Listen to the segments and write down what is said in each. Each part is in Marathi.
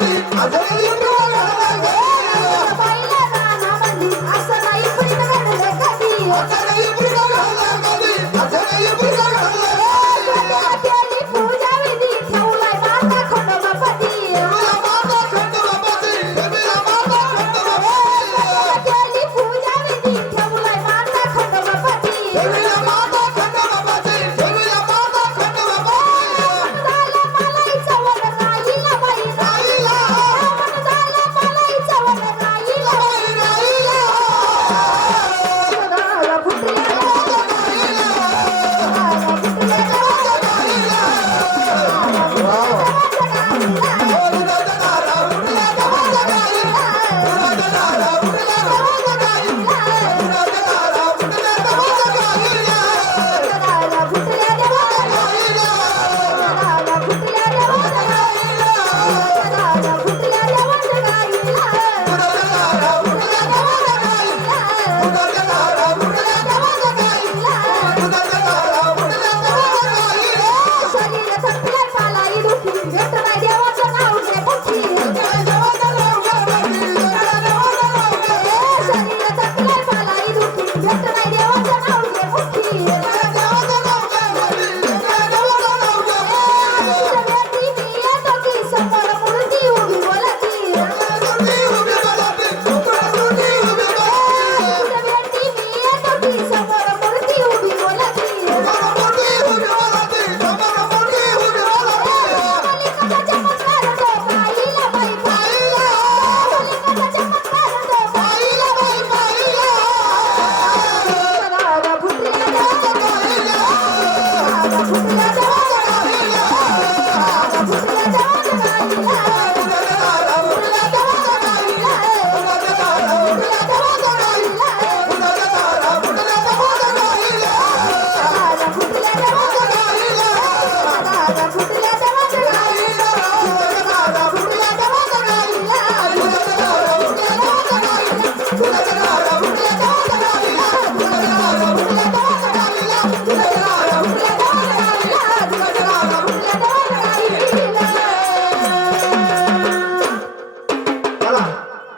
I'll be, I'll be, I'll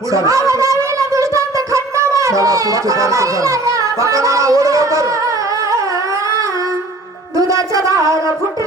पुढे चला. पुढचे पार्टी चला. दुधाचा दार फुट